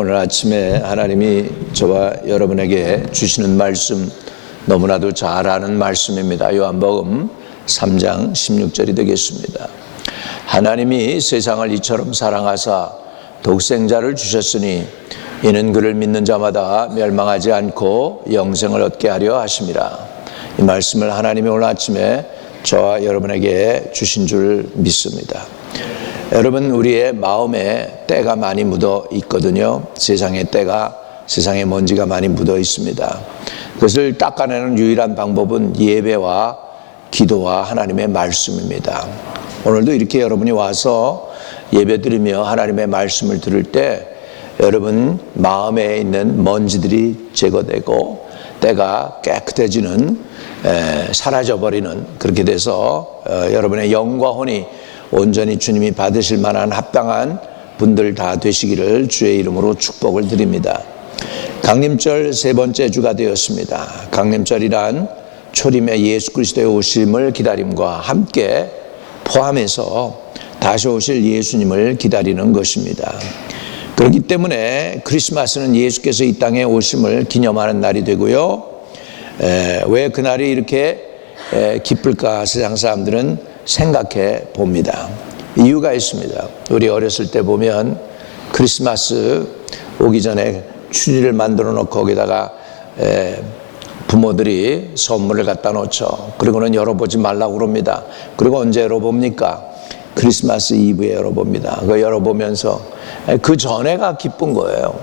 오늘 아침에 하나님이 저와 여러분에게 주시는 말씀 너무나도 잘 아는 말씀입니다. 요한복음 3장 16절이 되겠습니다. 하나님이 세상을 이처럼 사랑하사 독생자를 주셨으니 이는 그를 믿는 자마다 멸망하지 않고 영생을 얻게 하려 하심이라. 이 말씀을 하나님이 오늘 아침에 저와 여러분에게 주신 줄 믿습니다. 여러분, 우리의 마음에 때가 많이 묻어 있거든요. 세상의 때가, 세상의 먼지가 많이 묻어 있습니다. 그것을 닦아내는 유일한 방법은 예배와 기도와 하나님의 말씀입니다. 오늘도 이렇게 여러분이 와서 예배드리며 하나님의 말씀을 들을 때 여러분 마음에 있는 먼지들이 제거되고 때가 깨끗해지는, 사라져버리는, 그렇게 돼서 여러분의 영과 혼이 온전히 주님이 받으실 만한 합당한 분들 다 되시기를 주의 이름으로 축복을 드립니다. 강림절 세 번째 주가 되었습니다. 강림절이란 초림의 예수 그리스도의 오심을 기다림과 함께 포함해서 다시 오실 예수님을 기다리는 것입니다. 그렇기 때문에 크리스마스는 예수께서 이 땅에 오심을 기념하는 날이 되고요. 왜 그날이 이렇게 기쁠까 세상 사람들은 생각해 봅니다. 이유가 있습니다. 우리 어렸을 때 보면 크리스마스 오기 전에 추리를 만들어 놓고 거기다가 부모들이 선물을 갖다 놓죠. 그리고는 열어보지 말라고 그럽니다. 그리고 언제 열어봅니까? 크리스마스 이브에 열어봅니다. 그 열어보면서 그 전에가 기쁜 거예요.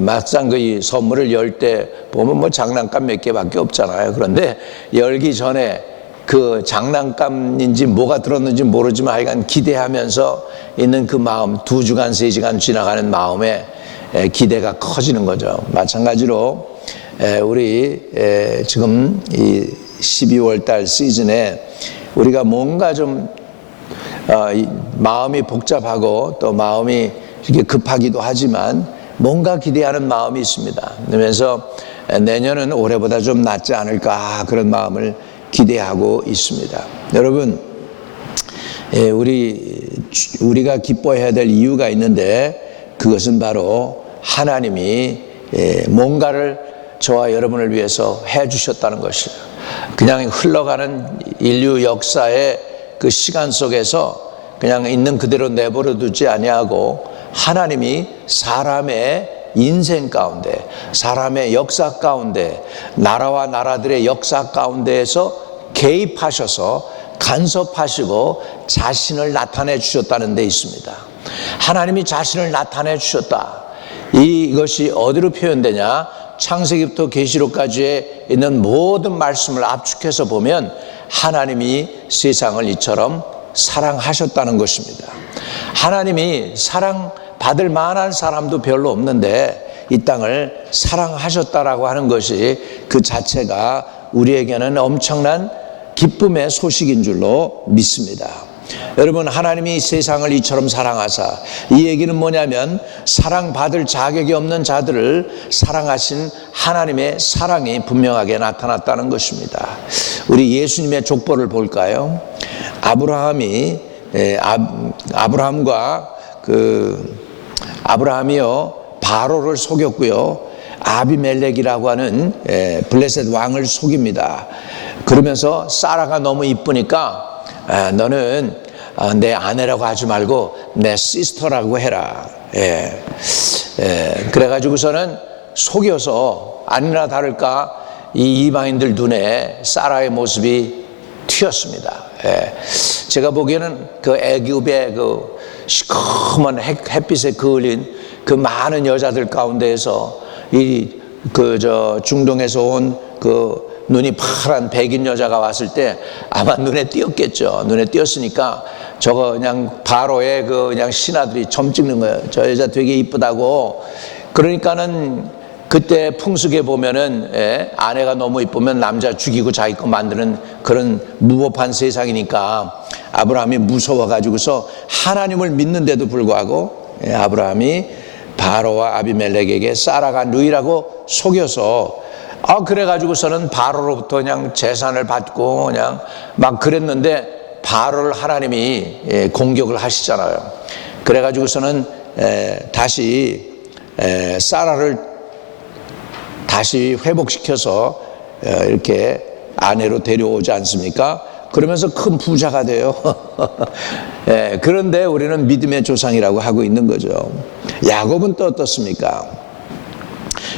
막상 그 선물을 열 때 보면 뭐 장난감 몇 개밖에 없잖아요. 그런데 열기 전에 그 장난감인지 뭐가 들었는지 모르지만 하여간 기대하면서 있는 그 마음, 2주간 3시간 지나가는 마음에 기대가 커지는 거죠. 마찬가지로 우리 지금 이 12월 달 시즌에 우리가 뭔가 좀 마음이 복잡하고 또 마음이 이렇게 급하기도 하지만 뭔가 기대하는 마음이 있습니다. 그러면서 내년은 올해보다 좀 낫지 않을까 그런 마음을 기대하고 있습니다. 여러분, 우리가 기뻐해야 될 이유가 있는데 그것은 바로 하나님이 뭔가를 저와 여러분을 위해서 해주셨다는 것이에요. 그냥 흘러가는 인류 역사의 그 시간 속에서 그냥 있는 그대로 내버려 두지 아니하고 하나님이 사람의 인생 가운데, 사람의 역사 가운데, 나라와 나라들의 역사 가운데에서 개입하셔서 간섭하시고 자신을 나타내 주셨다는 데 있습니다. 하나님이 자신을 나타내 주셨다. 이것이 어디로 표현되냐? 창세기부터 계시록까지에 있는 모든 말씀을 압축해서 보면 하나님이 세상을 이처럼 사랑하셨다는 것입니다. 하나님이 사랑받을 만한 사람도 별로 없는데 이 땅을 사랑하셨다라고 하는 것이 그 자체가 우리에게는 엄청난 기쁨의 소식인 줄로 믿습니다. 여러분, 하나님이 세상을 이처럼 사랑하사, 이 얘기는 뭐냐면 사랑받을 자격이 없는 자들을 사랑하신 하나님의 사랑이 분명하게 나타났다는 것입니다. 우리 예수님의 족보를 볼까요? 아브라함이요 바로를 속였고요, 아비멜렉이라고 하는 블레셋 왕을 속입니다. 그러면서 사라가 너무 이쁘니까 너는 내 아내라고 하지 말고 내 시스터라고 해라. 그래가지고서는 속여서 아니나 다를까 이 이방인들 눈에 사라의 모습이 튀었습니다. 제가 보기에는 그 애굽의 그 시커먼 햇빛에 그을린 그 많은 여자들 가운데에서 중동에서 온 그 눈이 파란 백인 여자가 왔을 때 아마 눈에 띄었겠죠. 눈에 띄었으니까 저거 그냥 바로의 그냥 신하들이 점 찍는 거예요. 저 여자 되게 이쁘다고. 그러니까는 그때 풍습에 보면은 아내가 너무 이쁘면 남자 죽이고 자기 거 만드는 그런 무법한 세상이니까 아브라함이 무서워가지고서 하나님을 믿는데도 불구하고 아브라함이 바로와 아비멜렉에게 사라가 누이라고 속여서 그래가지고서는 바로로부터 그냥 재산을 받고 그냥 막 그랬는데 바로를 하나님이 공격을 하시잖아요. 그래가지고서는 다시 사라를 다시 회복시켜서 이렇게 아내로 데려오지 않습니까? 그러면서 큰 부자가 돼요. 그런데 우리는 믿음의 조상이라고 하고 있는 거죠. 야곱은 또 어떻습니까?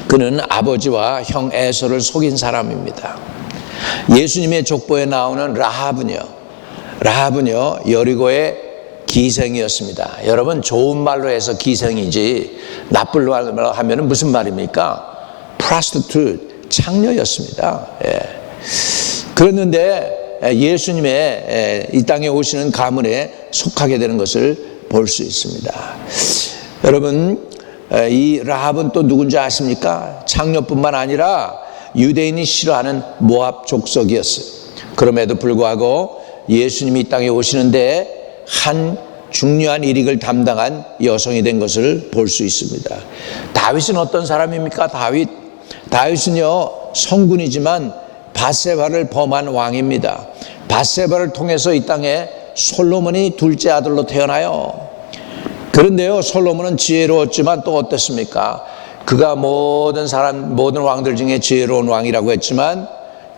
그는 아버지와 형 에서를 속인 사람입니다. 예수님의 족보에 나오는 라합은요 여리고의 기생이었습니다. 여러분, 좋은 말로 해서 기생이지 나쁜 말로 하면 무슨 말입니까? prostitute, 창녀였습니다. 그랬는데 예수님의 이 땅에 오시는 가문에 속하게 되는 것을 볼 수 있습니다. 여러분, 이 라합은 또 누군지 아십니까? 창녀뿐만 아니라 유대인이 싫어하는 모압 족속이었어요. 그럼에도 불구하고 예수님이 이 땅에 오시는데 한 중요한 일익을 담당한 여성이 된 것을 볼 수 있습니다. 다윗은 어떤 사람입니까? 다윗은요 성군이지만 밧세바를 범한 왕입니다. 밧세바를 통해서 이 땅에 솔로몬이 둘째 아들로 태어나요. 그런데요 솔로몬은 지혜로웠지만 또 어땠습니까? 그가 모든 왕들 중에 지혜로운 왕이라고 했지만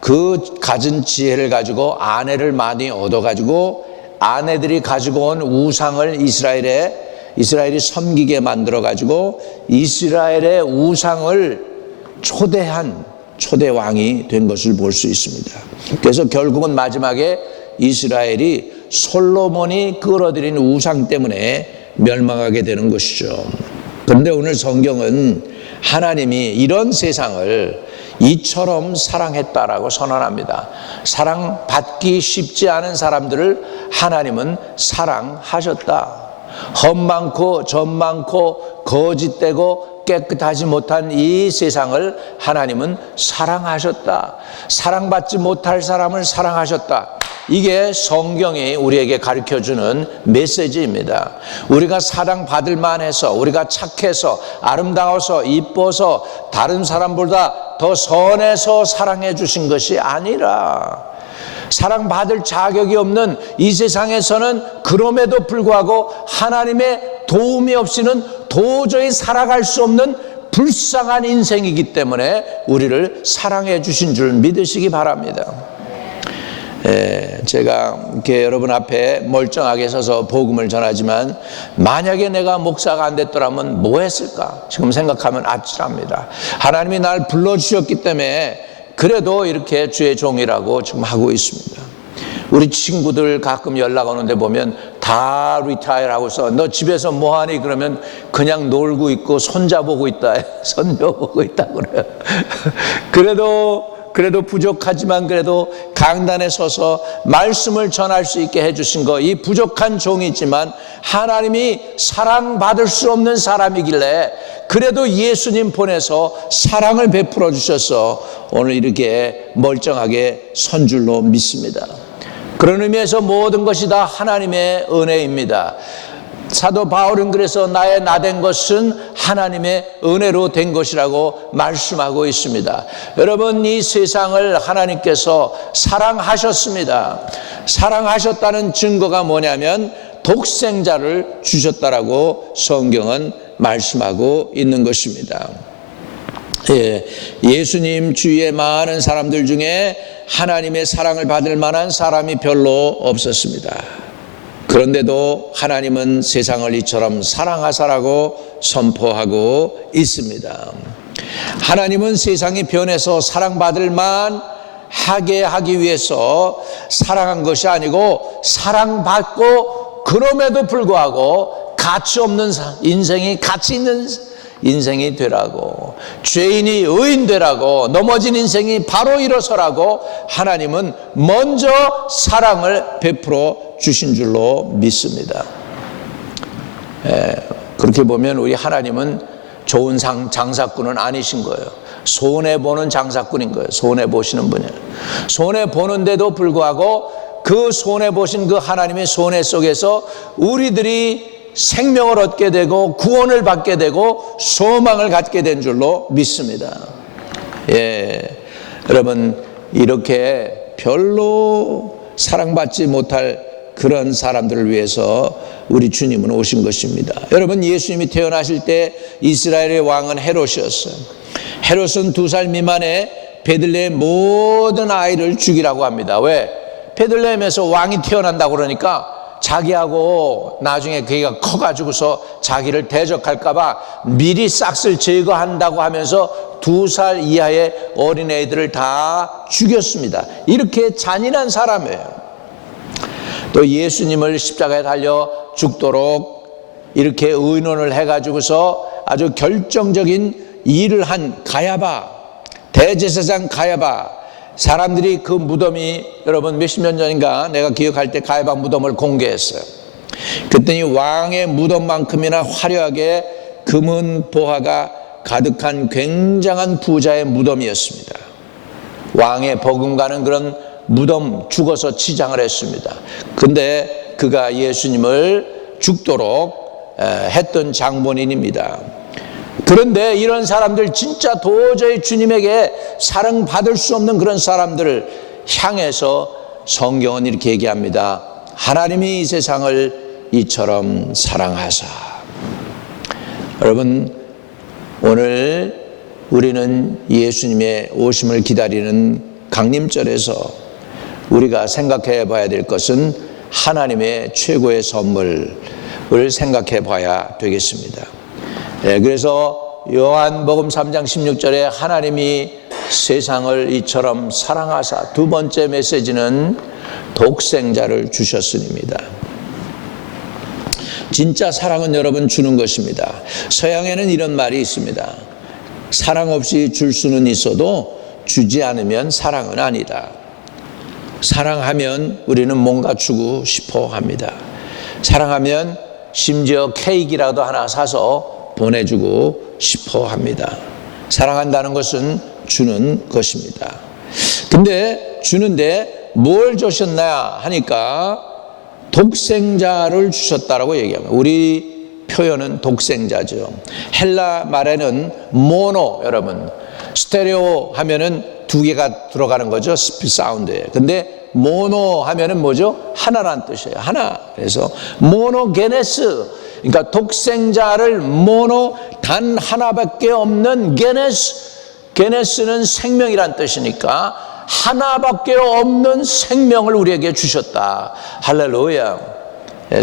그 가진 지혜를 가지고 아내를 많이 얻어가지고 아내들이 가지고 온 우상을 이스라엘이 섬기게 만들어가지고 이스라엘의 우상을 초대 왕이 된 것을 볼 수 있습니다. 그래서 결국은 마지막에 이스라엘이 솔로몬이 끌어들인 우상 때문에 멸망하게 되는 것이죠. 그런데 오늘 성경은 하나님이 이런 세상을 이처럼 사랑했다라고 선언합니다. 사랑받기 쉽지 않은 사람들을 하나님은 사랑하셨다. 험 많고 점 많고 거짓되고 깨끗하지 못한 이 세상을 하나님은 사랑하셨다. 사랑받지 못할 사람을 사랑하셨다. 이게 성경이 우리에게 가르쳐주는 메시지입니다. 우리가 사랑받을 만해서, 우리가 착해서, 아름다워서, 이뻐서, 다른 사람보다 더 선해서 사랑해 주신 것이 아니라 사랑받을 자격이 없는 이 세상에서는 그럼에도 불구하고 하나님의 도움이 없이는 도저히 살아갈 수 없는 불쌍한 인생이기 때문에 우리를 사랑해 주신 줄 믿으시기 바랍니다. 제가 이렇게 여러분 앞에 멀쩡하게 서서 복음을 전하지만 만약에 내가 목사가 안 됐더라면 뭐 했을까? 지금 생각하면 아찔합니다. 하나님이 날 불러주셨기 때문에 그래도 이렇게 주의 종이라고 지금 하고 있습니다. 우리 친구들 가끔 연락 오는데 보면 다 리타이어 하고서 너 집에서 뭐하니? 그러면 그냥 놀고 있고 손자 보고 있다, 손녀 보고 있다 그래요. 그래도 부족하지만 그래도 강단에 서서 말씀을 전할 수 있게 해주신 거, 이 부족한 종이지만 하나님이 사랑받을 수 없는 사람이길래 그래도 예수님 보내서 사랑을 베풀어 주셔서 오늘 이렇게 멀쩡하게 선 줄로 믿습니다. 그런 의미에서 모든 것이 다 하나님의 은혜입니다. 사도 바울은 그래서 나의 나된 것은 하나님의 은혜로 된 것이라고 말씀하고 있습니다. 여러분, 이 세상을 하나님께서 사랑하셨습니다. 사랑하셨다는 증거가 뭐냐면 독생자를 주셨다라고 성경은 말씀하고 있는 것입니다. 예수님 주위에 많은 사람들 중에 하나님의 사랑을 받을 만한 사람이 별로 없었습니다. 그런데도 하나님은 세상을 이처럼 사랑하사라고 선포하고 있습니다. 하나님은 세상이 변해서 사랑받을 만하게 하기 위해서 사랑한 것이 아니고 사랑받고 그럼에도 불구하고 가치 없는 인생이 가치 있는 인생이 되라고, 죄인이 의인 되라고, 넘어진 인생이 바로 일어서라고 하나님은 먼저 사랑을 베풀어 주신 줄로 믿습니다. 그렇게 보면 우리 하나님은 좋은 장사꾼은 아니신 거예요. 손해보는 장사꾼인 거예요. 손해보시는 분이에요. 손해보는데도 불구하고 그 손해보신 그 하나님의 손해 속에서 우리들이 생명을 얻게 되고 구원을 받게 되고 소망을 갖게 된 줄로 믿습니다. 여러분, 이렇게 별로 사랑받지 못할 그런 사람들을 위해서 우리 주님은 오신 것입니다. 여러분, 예수님이 태어나실 때 이스라엘의 왕은 헤롯이었어요. 헤롯은 2살 미만의 베들레헴 모든 아이를 죽이라고 합니다. 왜? 베들레헴에서 왕이 태어난다고 그러니까 자기하고 나중에 그가 커가지고서 자기를 대적할까 봐 미리 싹쓸 제거한다고 하면서 2살 이하의 어린애들을 다 죽였습니다. 이렇게 잔인한 사람이에요. 또 예수님을 십자가에 달려 죽도록 이렇게 의논을 해가지고서 아주 결정적인 일을 한 가야바, 대제사장 가야바, 사람들이 그 무덤이 여러분 몇십 년 전인가 내가 기억할 때 가야바 무덤을 공개했어요. 그랬더니 왕의 무덤만큼이나 화려하게 금은 보화가 가득한 굉장한 부자의 무덤이었습니다. 왕의 버금가는 그런 무덤 죽어서 치장을 했습니다. 근데 그가 예수님을 죽도록 했던 장본인입니다. 그런데 이런 사람들, 진짜 도저히 주님에게 사랑받을 수 없는 그런 사람들을 향해서 성경은 이렇게 얘기합니다. 하나님이 이 세상을 이처럼 사랑하사. 여러분, 오늘 우리는 예수님의 오심을 기다리는 강림절에서 우리가 생각해 봐야 될 것은 하나님의 최고의 선물을 생각해 봐야 되겠습니다. 그래서 요한복음 3장 16절에 하나님이 세상을 이처럼 사랑하사, 두 번째 메시지는 독생자를 주셨으니입니다. 진짜 사랑은 여러분 주는 것입니다. 서양에는 이런 말이 있습니다. 사랑 없이 줄 수는 있어도 주지 않으면 사랑은 아니다. 사랑하면 우리는 뭔가 주고 싶어 합니다. 사랑하면 심지어 케이크라도 하나 사서 보내주고 싶어 합니다. 사랑한다는 것은 주는 것입니다. 근데 주는데 뭘 주셨나 하니까 독생자를 주셨다라고 얘기합니다. 우리 표현은 독생자죠. 헬라 말에는 모노, 여러분 스테레오 하면은 두 개가 들어가는 거죠. 사운드에. 근데 모노 하면은 뭐죠? 하나란 뜻이에요. 하나. 그래서 모노게네스, 그러니까 독생자를 모노, 단 하나밖에 없는 게네스는 생명이란 뜻이니까 하나밖에 없는 생명을 우리에게 주셨다. 할렐루야.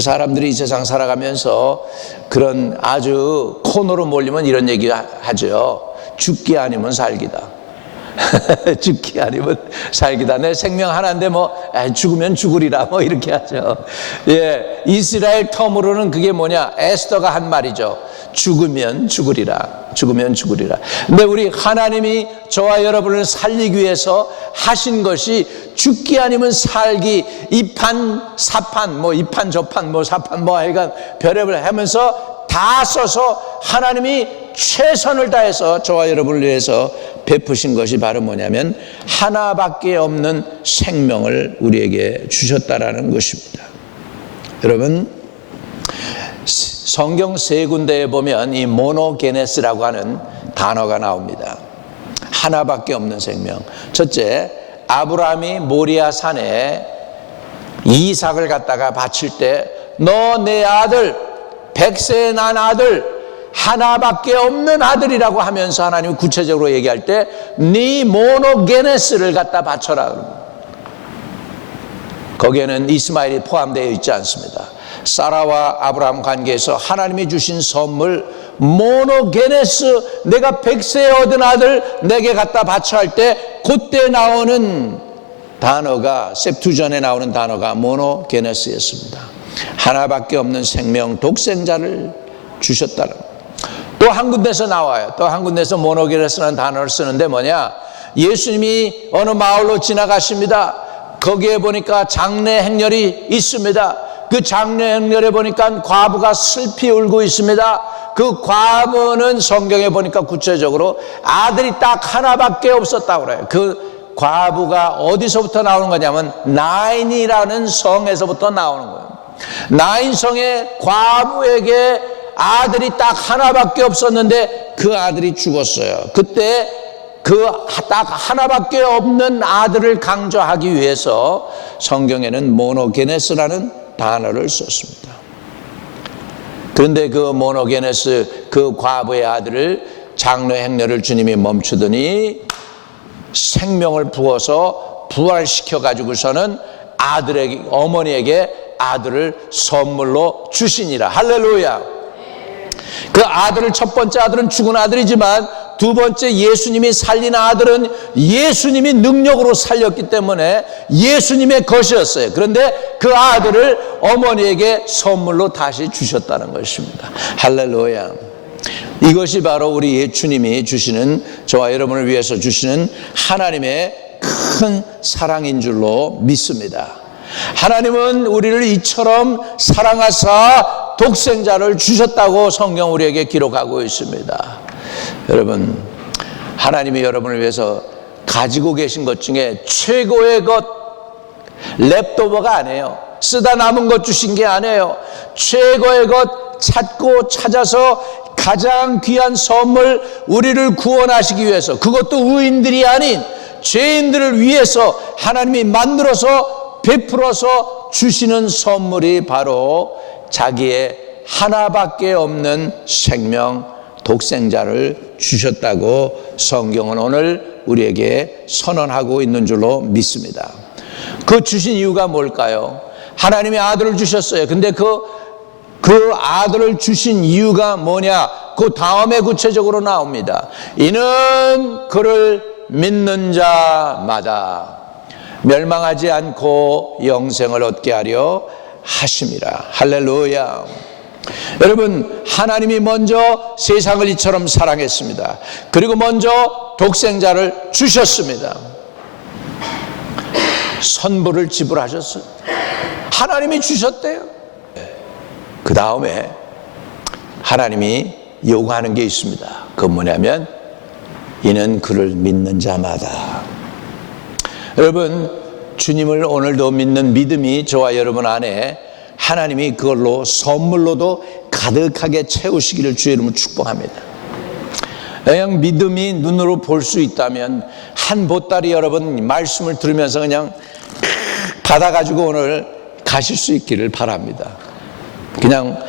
사람들이 이 세상 살아가면서 그런 아주 코너로 몰리면 이런 얘기 하죠. 죽기 아니면 살기다. 죽기 아니면 살기다. 내 생명 하나인데 뭐 죽으면 죽으리라 뭐 이렇게 하죠. 예, 이스라엘 텀으로는 그게 뭐냐? 에스더가 한 말이죠. 죽으면 죽으리라. 죽으면 죽으리라. 근데 우리 하나님이 저와 여러분을 살리기 위해서 하신 것이 죽기 아니면 살기, 이판 사판 뭐 이판 저판 뭐 사판 뭐 하여간 별의별 하면서 다 써서 하나님이 최선을 다해서 저와 여러분을 위해서 베푸신 것이 바로 뭐냐면 하나밖에 없는 생명을 우리에게 주셨다라는 것입니다. 여러분, 성경 세 군데에 보면 이 모노게네스라고 하는 단어가 나옵니다. 하나밖에 없는 생명. 첫째, 아브라함이 모리아 산에 이삭을 갖다가 바칠 때 너 내 아들, 100세에 난 아들, 하나밖에 없는 아들이라고 하면서 하나님이 구체적으로 얘기할 때 네 모노게네스를 갖다 바쳐라. 거기에는 이스마엘이 포함되어 있지 않습니다. 사라와 아브라함 관계에서 하나님이 주신 선물 모노게네스, 내가 100세에 얻은 아들 내게 갖다 바쳐 할 때 그때 나오는 단어가, septuagint에 나오는 단어가 모노게네스였습니다. 하나밖에 없는 생명, 독생자를 주셨다는. 또 한 군데서 나와요. 또 한 군데서 모노게네스라는 단어를 쓰는데 뭐냐? 예수님이 어느 마을로 지나가십니다. 거기에 보니까 장례 행렬이 있습니다. 그 장례 행렬에 보니까 과부가 슬피 울고 있습니다. 그 과부는 성경에 보니까 구체적으로 아들이 딱 하나밖에 없었다고 그래요. 그 과부가 어디서부터 나오는 거냐면 나인이라는 성에서부터 나오는 거예요. 나인 성의 과부에게 아들이 딱 하나밖에 없었는데 그 아들이 죽었어요. 그때 그 딱 하나밖에 없는 아들을 강조하기 위해서 성경에는 모노게네스라는 단어를 썼습니다. 그런데 그 모노게네스 그 과부의 아들을 장로 행렬을 주님이 멈추더니 생명을 부어서 부활시켜 가지고서는 아들에게, 어머니에게 아들을 선물로 주시니라. 할렐루야. 그 아들을, 첫 번째 아들은 죽은 아들이지만 두 번째 예수님이 살린 아들은 예수님이 능력으로 살렸기 때문에 예수님의 것이었어요. 그런데 그 아들을 어머니에게 선물로 다시 주셨다는 것입니다. 할렐루야. 이것이 바로 우리 예수님이 주시는, 저와 여러분을 위해서 주시는 하나님의 큰 사랑인 줄로 믿습니다. 하나님은 우리를 이처럼 사랑하사 독생자를 주셨다고 성경 우리에게 기록하고 있습니다. 여러분, 하나님이 여러분을 위해서 가지고 계신 것 중에 최고의 것, 랩도버가 아니에요. 쓰다 남은 것 주신 게 아니에요. 최고의 것 찾고 찾아서 가장 귀한 선물, 우리를 구원하시기 위해서, 그것도 의인들이 아닌 죄인들을 위해서 하나님이 만들어서 베풀어서 주시는 선물이 바로 자기의 하나밖에 없는 생명, 독생자를 주셨다고 성경은 오늘 우리에게 선언하고 있는 줄로 믿습니다. 그 주신 이유가 뭘까요? 하나님의 아들을 주셨어요. 근데 그 아들을 주신 이유가 뭐냐? 그 다음에 구체적으로 나옵니다. 이는 그를 믿는 자마다 멸망하지 않고 영생을 얻게 하려 하심이라. 할렐루야. 여러분, 하나님이 먼저 세상을 이처럼 사랑했습니다. 그리고 먼저 독생자를 주셨습니다. 선물을 지불하셨어요. 하나님이 주셨대요. 그 다음에 하나님이 요구하는 게 있습니다. 그건 뭐냐면 이는 그를 믿는 자마다. 여러분, 주님을 오늘도 믿는 믿음이 저와 여러분 안에 하나님이 그걸로 선물로도 가득하게 채우시기를 주의 이름으로 축복합니다. 그냥 믿음이 눈으로 볼 수 있다면 한 보따리 여러분 말씀을 들으면서 그냥 받아가지고 오늘 가실 수 있기를 바랍니다. 그냥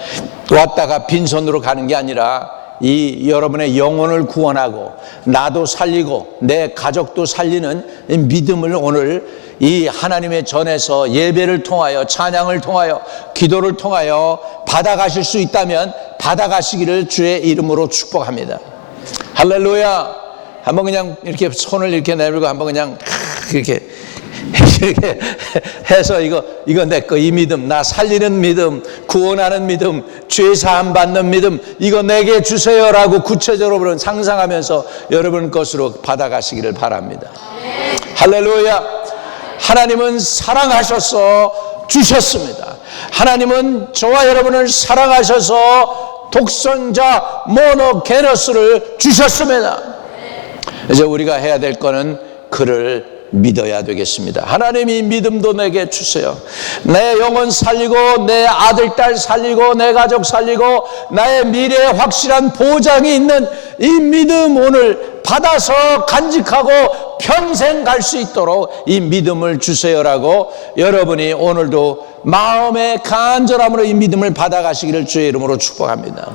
왔다가 빈손으로 가는 게 아니라 이 여러분의 영혼을 구원하고 나도 살리고 내 가족도 살리는 이 믿음을 오늘 이 하나님의 전에서 예배를 통하여, 찬양을 통하여, 기도를 통하여 받아가실 수 있다면 받아가시기를 주의 이름으로 축복합니다. 할렐루야. 한번 그냥 이렇게 손을 이렇게 내밀고 한번 그냥 이렇게 해서 이거 내 거, 이 믿음, 나 살리는 믿음, 구원하는 믿음, 죄 사함 받는 믿음, 이거 내게 주세요라고 구체적으로 상상하면서 여러분 것으로 받아가시기를 바랍니다. 할렐루야. 하나님은 사랑하셔서 주셨습니다. 하나님은 저와 여러분을 사랑하셔서 독생자 모노게너스를 주셨습니다. 이제 우리가 해야 될 거는 그를 믿어야 되겠습니다. 하나님이 믿음도 내게 주세요. 내 영혼 살리고 내 아들 딸 살리고 내 가족 살리고 나의 미래에 확실한 보장이 있는 이 믿음 오늘 받아서 간직하고 평생 갈 수 있도록 이 믿음을 주세요라고 여러분이 오늘도 마음의 간절함으로 이 믿음을 받아가시기를 주의 이름으로 축복합니다.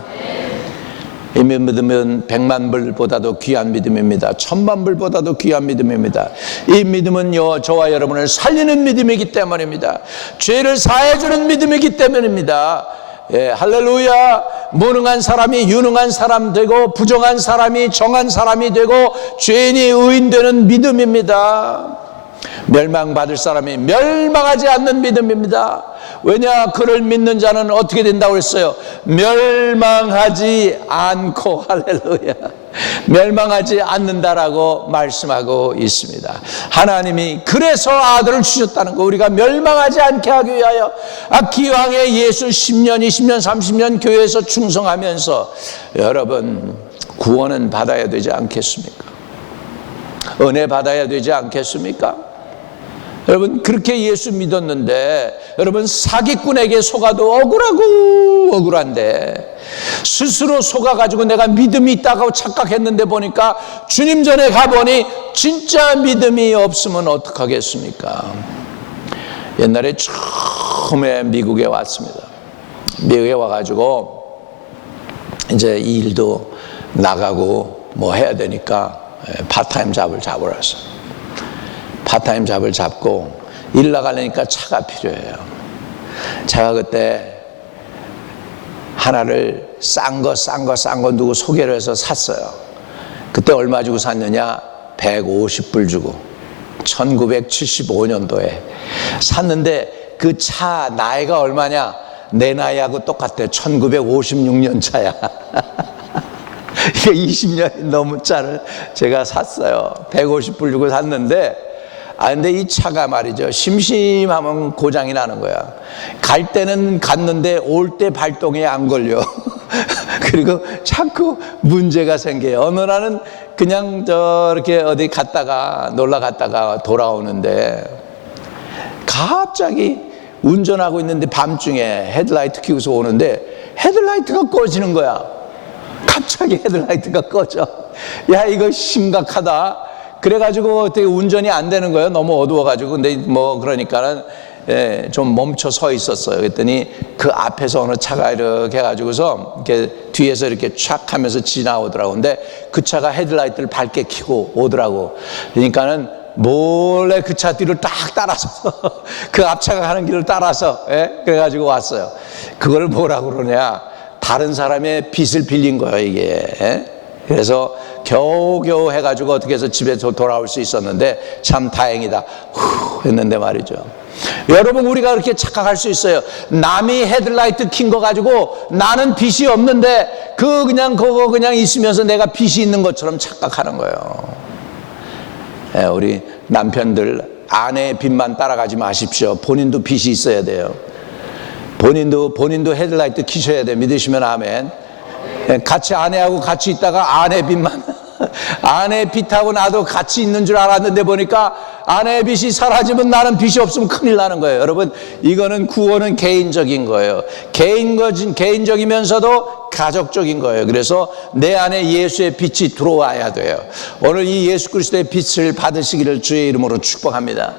이 믿음은 100만 불보다도 귀한 믿음입니다. 1000만 불보다도 귀한 믿음입니다. 이 믿음은요, 저와 여러분을 살리는 믿음이기 때문입니다. 죄를 사해주는 믿음이기 때문입니다. 예, 할렐루야. 무능한 사람이 유능한 사람 되고 부정한 사람이 정한 사람이 되고 죄인이 의인 되는 믿음입니다. 멸망받을 사람이 멸망하지 않는 믿음입니다. 왜냐? 그를 믿는 자는 어떻게 된다고 했어요? 멸망하지 않고, 할렐루야, 멸망하지 않는다라고 말씀하고 있습니다. 하나님이 그래서 아들을 주셨다는 거, 우리가 멸망하지 않게 하기 위하여 기왕에 예수 10년, 20년, 30년 교회에서 충성하면서 여러분 구원은 받아야 되지 않겠습니까? 은혜 받아야 되지 않겠습니까? 여러분 그렇게 예수 믿었는데 여러분 사기꾼에게 속아도 억울한데 스스로 속아가지고 내가 믿음이 있다고 착각했는데 보니까 주님 전에 가보니 진짜 믿음이 없으면 어떡하겠습니까? 옛날에 처음에 미국에 왔습니다. 미국에 와가지고 이제 이 일도 나가고 뭐 해야 되니까 파타임 잡을 잡으라서 파타임 잡을 잡고 일 나가려니까 차가 필요해요. 제가 그때 하나를 싼 거 누구 소개를 해서 샀어요. 그때 얼마 주고 샀느냐? 150불 주고 1975년도에 샀는데 그 차 나이가 얼마냐? 내 나이하고 똑같아. 1956년 차야. 이게 20년이 넘은 차를 제가 샀어요. 150불 주고 샀는데, 근데 이 차가 말이죠, 심심하면 고장이 나는 거야. 갈 때는 갔는데 올 때 발동이 안 걸려. 그리고 자꾸 문제가 생겨요. 어느 날은 그냥 저렇게 어디 갔다가 놀러 갔다가 돌아오는데 갑자기 운전하고 있는데 밤중에 헤드라이트 켜고서 오는데 헤드라이트가 꺼지는 거야. 갑자기 헤드라이트가 꺼져. 야, 이거 심각하다. 그래가지고 어떻게 운전이 안 되는 거예요. 너무 어두워가지고. 근데 뭐 그러니까는 좀 멈춰 서 있었어요. 그랬더니 그 앞에서 어느 차가 이렇게 해가지고서 이렇게 뒤에서 이렇게 촥 하면서 지나오더라고. 근데 그 차가 헤드라이트를 밝게 켜고 오더라고. 그러니까는 몰래 그 차 뒤를 딱 따라서 그 앞차가 가는 길을 따라서 그래가지고 왔어요. 그걸 뭐라고 그러냐? 다른 사람의 빚을 빌린 거예요, 이게. 그래서 겨우겨우 해가지고 어떻게 해서 집에 돌아올 수 있었는데 참 다행이다 했는데 말이죠. 여러분, 우리가 그렇게 착각할 수 있어요. 남이 헤드라이트 킨 거 가지고 나는 빚이 없는데 그거 그냥 있으면서 내가 빚이 있는 것처럼 착각하는 거예요. 우리 남편들 아내의 빚만 따라가지 마십시오. 본인도 빚이 있어야 돼요. 본인도 헤드라이트 켜셔야 돼. 믿으시면 아멘. 같이 아내하고 같이 있다가 아내 빚만 아내 빚하고 나도 같이 있는 줄 알았는데 보니까 아내의 빚이 사라지면 나는 빚이 없으면 큰일 나는 거예요. 여러분, 이거는 구원은 개인적인 거예요. 개인적이면서도 가족적인 거예요. 그래서 내 안에 예수의 빛이 들어와야 돼요. 오늘 이 예수 그리스도의 빛을 받으시기를 주의 이름으로 축복합니다.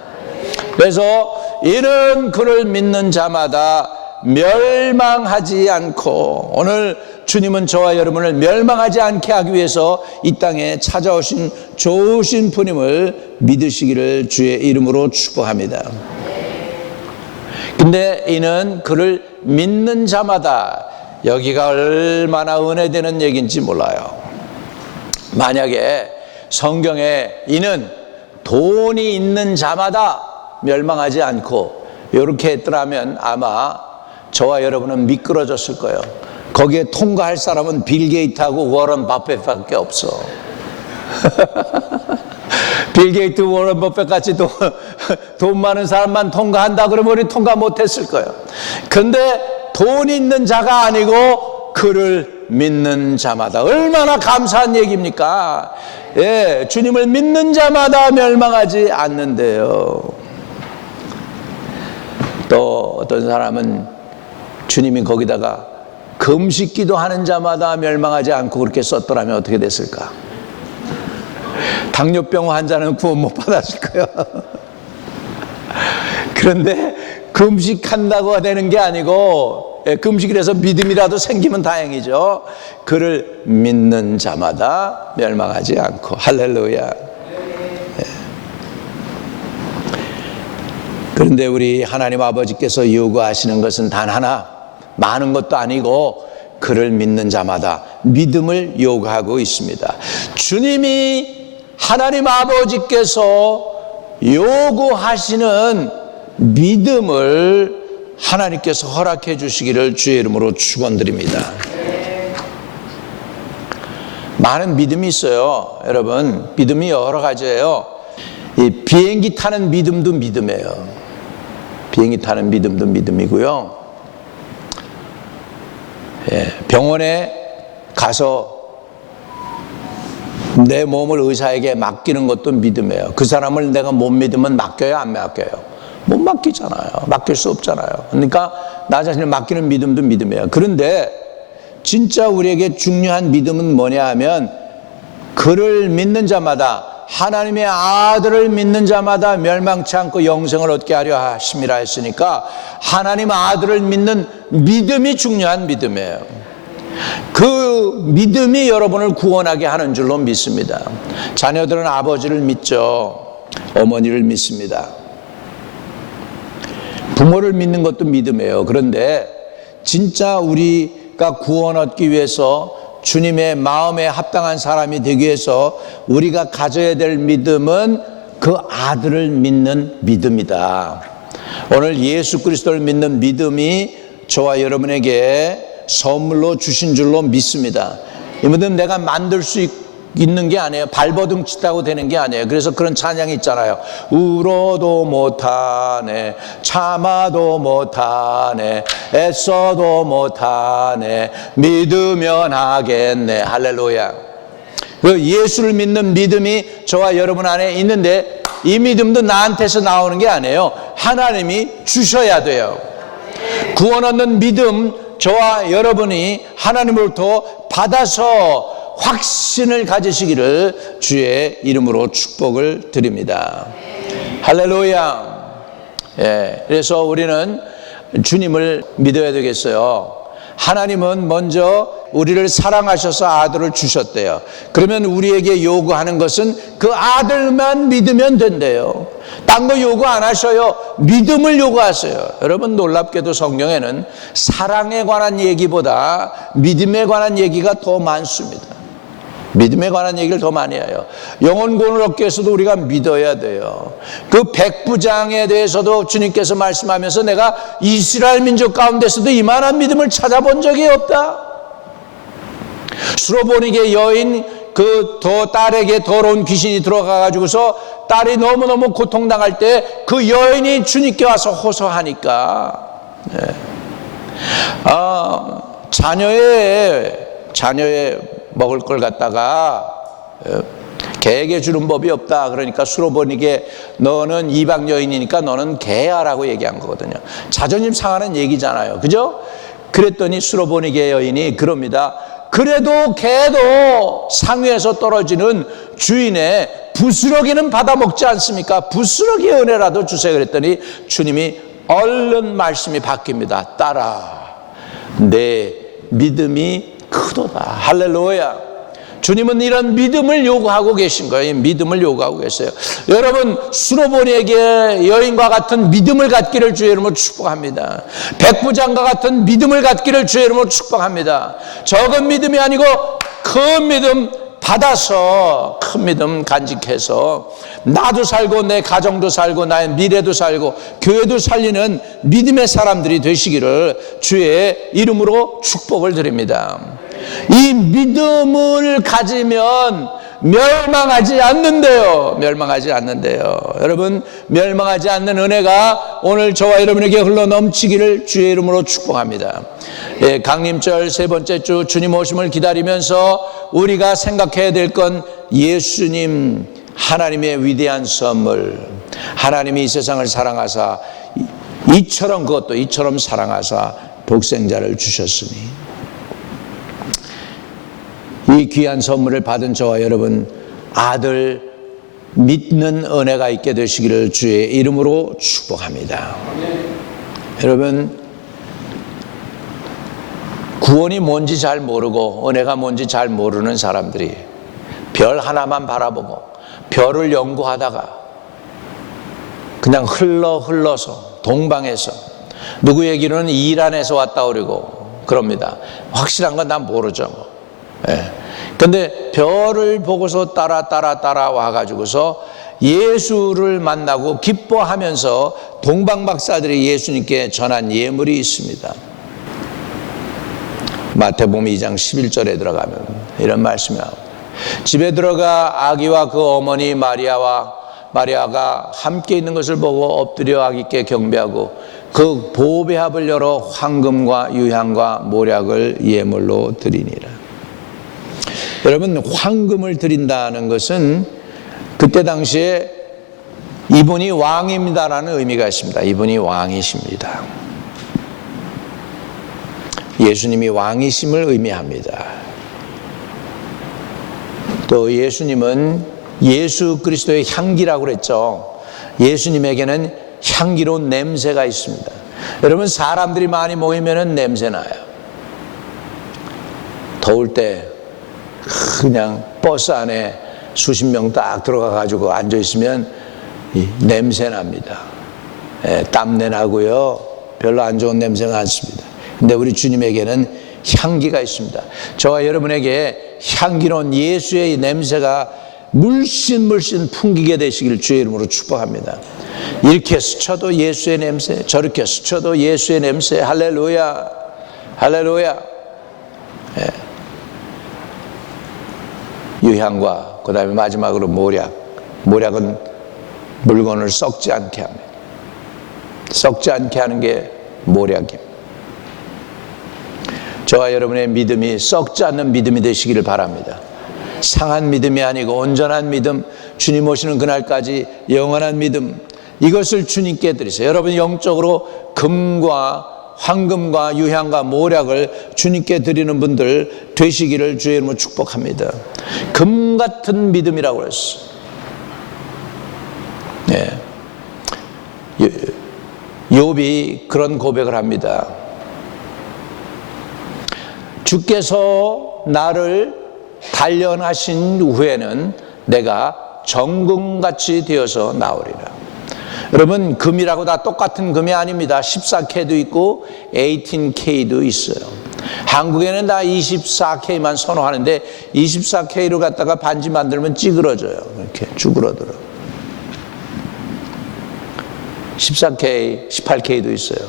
그래서 이는 그를 믿는 자마다 멸망하지 않고, 오늘 주님은 저와 여러분을 멸망하지 않게 하기 위해서 이 땅에 찾아오신 좋으신 분임을 믿으시기를 주의 이름으로 축복합니다. 근데 이는 그를 믿는 자마다, 여기가 얼마나 은혜되는 얘기인지 몰라요. 만약에 성경에 이는 돈이 있는 자마다 멸망하지 않고 이렇게 했더라면 아마 저와 여러분은 미끄러졌을 거예요. 거기에 통과할 사람은 빌 게이트하고 워런 버핏밖에 없어. 빌 게이트, 워런 버핏 같이 돈 많은 사람만 통과한다 그러면 우리 통과 못했을 거예요. 근데 돈 있는 자가 아니고 그를 믿는 자마다, 얼마나 감사한 얘기입니까? 주님을 믿는 자마다 멸망하지 않는데요. 또 어떤 사람은 주님이 거기다가 금식기도 하는 자마다 멸망하지 않고 그렇게 썼더라면 어떻게 됐을까? 당뇨병 환자는 구원 못 받았을 거예요. 그런데 금식한다고 되는 게 아니고, 금식을 해서 믿음이라도 생기면 다행이죠. 그를 믿는 자마다 멸망하지 않고. 할렐루야. 그런데 우리 하나님 아버지께서 요구하시는 것은 단 하나, 많은 것도 아니고 그를 믿는 자마다 믿음을 요구하고 있습니다. 주님이, 하나님 아버지께서 요구하시는 믿음을 하나님께서 허락해 주시기를 주의 이름으로 축원드립니다. 많은 믿음이 있어요. 여러분, 믿음이 여러 가지예요. 이 비행기 타는 믿음도 믿음이에요. 비행기 타는 믿음도 믿음이고요. 병원에 가서 내 몸을 의사에게 맡기는 것도 믿음이에요. 그 사람을 내가 못 믿으면 맡겨요, 안 맡겨요? 못 맡기잖아요. 맡길 수 없잖아요. 그러니까 나 자신을 맡기는 믿음도 믿음이에요. 그런데 진짜 우리에게 중요한 믿음은 뭐냐 하면, 그를 믿는 자마다, 하나님의 아들을 믿는 자마다 멸망치 않고 영생을 얻게 하려 하심이라 했으니까 하나님 아들을 믿는 믿음이 중요한 믿음이에요. 그 믿음이 여러분을 구원하게 하는 줄로 믿습니다. 자녀들은 아버지를 믿죠. 어머니를 믿습니다. 부모를 믿는 것도 믿음이에요. 그런데 진짜 우리가 구원 얻기 위해서 주님의 마음에 합당한 사람이 되기 위해서 우리가 가져야 될 믿음은 그 아들을 믿는 믿음이다. 오늘 예수 그리스도를 믿는 믿음이 저와 여러분에게 선물로 주신 줄로 믿습니다. 이 믿음 내가 만들 수 있는 게 아니에요. 발버둥 치다고 되는 게 아니에요. 그래서 그런 찬양이 있잖아요. 울어도 못하네, 참아도 못하네, 애써도 못하네, 믿으면 하겠네. 할렐루야. 그 예수를 믿는 믿음이 저와 여러분 안에 있는데 이 믿음도 나한테서 나오는 게 아니에요. 하나님이 주셔야 돼요. 구원 얻는 믿음 저와 여러분이 하나님으로부터 받아서 확신을 가지시기를 주의 이름으로 축복을 드립니다. 할렐루야. 예, 그래서 우리는 주님을 믿어야 되겠어요. 하나님은 먼저 우리를 사랑하셔서 아들을 주셨대요. 그러면 우리에게 요구하는 것은 그 아들만 믿으면 된대요. 딴 거 요구 안 하셔요. 믿음을 요구하세요. 여러분, 놀랍게도 성경에는 사랑에 관한 얘기보다 믿음에 관한 얘기가 더 많습니다. 믿음에 관한 얘기를 더 많이 해요. 영혼 구원을 얻기 위해서도 우리가 믿어야 돼요. 그 백부장에 대해서도 주님께서 말씀하면서 내가 이스라엘 민족 가운데서도 이만한 믿음을 찾아본 적이 없다. 수로보니게 여인 그 딸에게 더러운 귀신이 들어가가지고서 딸이 너무너무 고통당할 때 그 여인이 주님께 와서 호소하니까 자녀의 먹을 걸 갖다가 개에게 주는 법이 없다. 그러니까 수로보니게 너는 이방 여인이니까 너는 개야라고 얘기한 거거든요. 자존심 상하는 얘기잖아요. 그죠? 그랬더니 수로보니게 여인이 그럽니다. 그래도 개도 상위에서 떨어지는 주인의 부스러기는 받아먹지 않습니까? 부스러기의 은혜라도 주세요. 그랬더니 주님이 얼른 말씀이 바뀝니다. 딸아, 내 믿음이 크도다. 할렐루야. 주님은 이런 믿음을 요구하고 계신 거예요. 믿음을 요구하고 계세요. 여러분, 수로보니에게 여인과 같은 믿음을 갖기를 주의 이름으로 축복합니다. 백부장과 같은 믿음을 갖기를 주의 이름으로 축복합니다. 적은 믿음이 아니고 큰 믿음 받아서, 큰 믿음 간직해서 나도 살고 내 가정도 살고 나의 미래도 살고 교회도 살리는 믿음의 사람들이 되시기를 주의 이름으로 축복을 드립니다. 이 믿음을 가지면 멸망하지 않는데요. 멸망하지 않는데요. 여러분, 멸망하지 않는 은혜가 오늘 저와 여러분에게 흘러 넘치기를 주의 이름으로 축복합니다. 예, 강림절 세 번째 주 주님 오심을 기다리면서 우리가 생각해야 될 건 예수님, 하나님의 위대한 선물, 하나님이 이 세상을 사랑하사 이처럼 사랑하사 독생자를 주셨으니 이 귀한 선물을 받은 저와 여러분 아들 믿는 은혜가 있게 되시기를 주의 이름으로 축복합니다. 여러분, 구원이 뭔지 잘 모르고 은혜가 뭔지 잘 모르는 사람들이 별 하나만 바라보고 별을 연구하다가 그냥 흘러서 동방에서 누구 얘기로는 이란에서 왔다 그러고 그럽니다. 확실한 건 난 모르죠. 근데 별을 보고서 따라 와가지고서 예수를 만나고 기뻐하면서 동방박사들이 예수님께 전한 예물이 있습니다. 마태복음 2장 11절에 들어가면 이런 말씀이 나옵니다. 집에 들어가 아기와 그 어머니 마리아가 함께 있는 것을 보고 엎드려 아기께 경배하고 그 보배합을 열어 황금과 유향과 모략을 예물로 드리니라. 여러분, 황금을 드린다는 것은 그때 당시에 이분이 왕입니다라는 의미가 있습니다. 이분이 왕이십니다. 예수님이 왕이심을 의미합니다. 또 예수님은 예수 그리스도의 향기라고 그랬죠. 예수님에게는 향기로운 냄새가 있습니다. 여러분, 사람들이 많이 모이면 냄새 나요. 더울 때 그냥 버스 안에 수십 명 딱 들어가 가지고 앉아 있으면 냄새 납니다. 땀내 나고요. 별로 안 좋은 냄새가 않습니다. 근데 우리 주님에게는 향기가 있습니다. 저와 여러분에게 향기로운 예수의 냄새가 물씬 풍기게 되시길 주의 이름으로 축복합니다. 이렇게 스쳐도 예수의 냄새, 저렇게 스쳐도 예수의 냄새. 할렐루야, 할렐루야. 유향과 그 다음에 마지막으로 모략은 물건을 썩지 않게 합니다. 썩지 않게 하는 게 모략입니다. 저와 여러분의 믿음이 썩지 않는 믿음이 되시기를 바랍니다. 상한 믿음이 아니고 온전한 믿음, 주님 오시는 그날까지 영원한 믿음, 이것을 주님께 드리세요. 여러분 영적으로 금과 황금과 유향과 모략을 주님께 드리는 분들 되시기를 주의 이름으로 축복합니다. 금 같은 믿음이라고 그랬어요. 네. 욥이 그런 고백을 합니다. 주께서 나를 단련하신 후에는 내가 정금같이 되어서 나오리라. 여러분, 금이라고 다 똑같은 금이 아닙니다. 14K도 있고 18K도 있어요. 한국에는 다 24K만 선호하는데 24K로 갖다가 반지 만들면 찌그러져요. 이렇게 쭈그러들어. 14K, 18K도 있어요.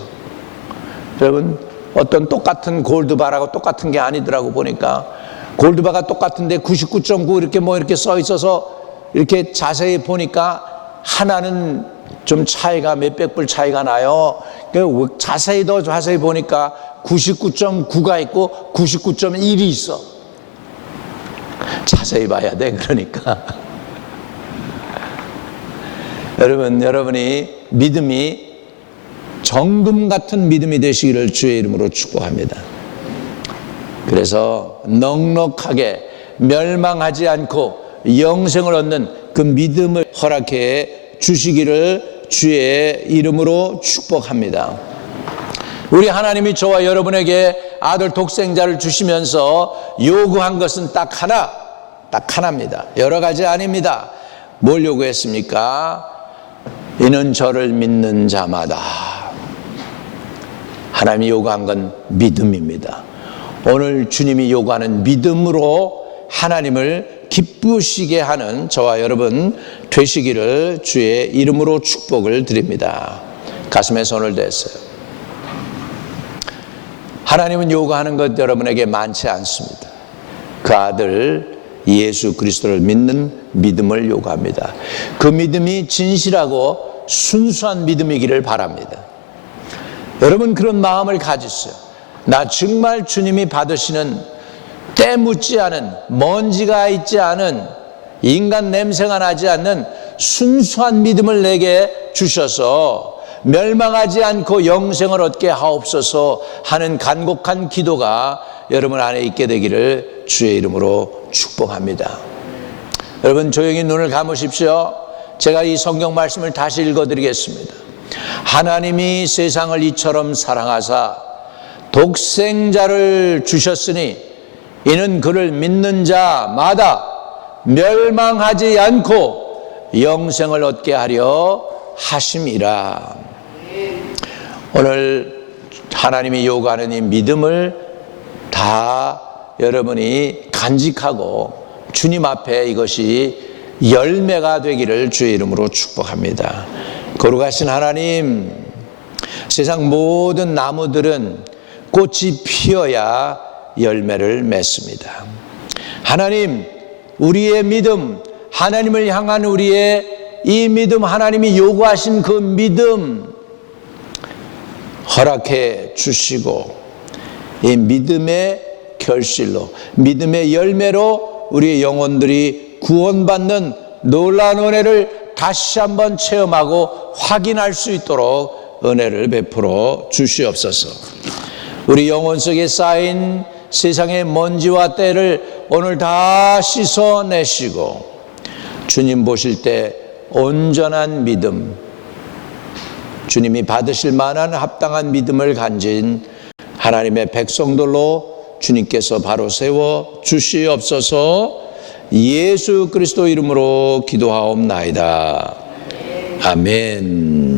여러분, 어떤 똑같은 골드바라고 똑같은 게 아니더라고 보니까 골드바가 똑같은데 99.9 이렇게 이렇게 써 있어서 이렇게 자세히 보니까 하나는 좀 차이가 몇백 불 차이가 나요. 자세히 더 자세히 보니까 99.9가 있고 99.1이 있어. 자세히 봐야 돼. 그러니까 여러분이 믿음이 정금 같은 믿음이 되시기를 주의 이름으로 축복합니다. 그래서 넉넉하게 멸망하지 않고 영생을 얻는 그 믿음을 허락해 주시기를 주의 이름으로 축복합니다. 우리 하나님이 저와 여러분에게 아들 독생자를 주시면서 요구한 것은 딱 하나입니다. 여러 가지 아닙니다. 뭘 요구했습니까? 이는 저를 믿는 자마다. 하나님이 요구한 건 믿음입니다. 오늘 주님이 요구하는 믿음으로 하나님을 기쁘시게 하는 저와 여러분 되시기를 주의 이름으로 축복을 드립니다. 가슴에 손을 대세요. 하나님은 요구하는 것 여러분에게 많지 않습니다. 그 아들 예수 그리스도를 믿는 믿음을 요구합니다. 그 믿음이 진실하고 순수한 믿음이기를 바랍니다. 여러분 그런 마음을 가지세요. 나 정말 주님이 받으시는 때 묻지 않은, 먼지가 있지 않은, 인간 냄새가 나지 않는 순수한 믿음을 내게 주셔서 멸망하지 않고 영생을 얻게 하옵소서 하는 간곡한 기도가 여러분 안에 있게 되기를 주의 이름으로 축복합니다. 여러분 조용히 눈을 감으십시오. 제가 이 성경 말씀을 다시 읽어드리겠습니다. 하나님이 세상을 이처럼 사랑하사 독생자를 주셨으니 이는 그를 믿는 자마다 멸망하지 않고 영생을 얻게 하려 하심이라. 오늘 하나님이 요구하는 이 믿음을 다 여러분이 간직하고 주님 앞에 이것이 열매가 되기를 주의 이름으로 축복합니다. 거룩하신 하나님, 세상 모든 나무들은 꽃이 피어야 열매를 맺습니다. 하나님, 우리의 믿음, 하나님을 향한 우리의 이 믿음, 하나님이 요구하신 그 믿음 허락해 주시고 이 믿음의 결실로, 믿음의 열매로 우리의 영혼들이 구원받는 놀라운 은혜를 다시 한번 체험하고 확인할 수 있도록 은혜를 베풀어 주시옵소서. 우리 영혼 속에 쌓인 세상의 먼지와 때를 오늘 다 씻어내시고 주님 보실 때 온전한 믿음, 주님이 받으실 만한 합당한 믿음을 가진 하나님의 백성들로 주님께서 바로 세워 주시옵소서. 예수 그리스도 이름으로 기도하옵나이다. 아멘.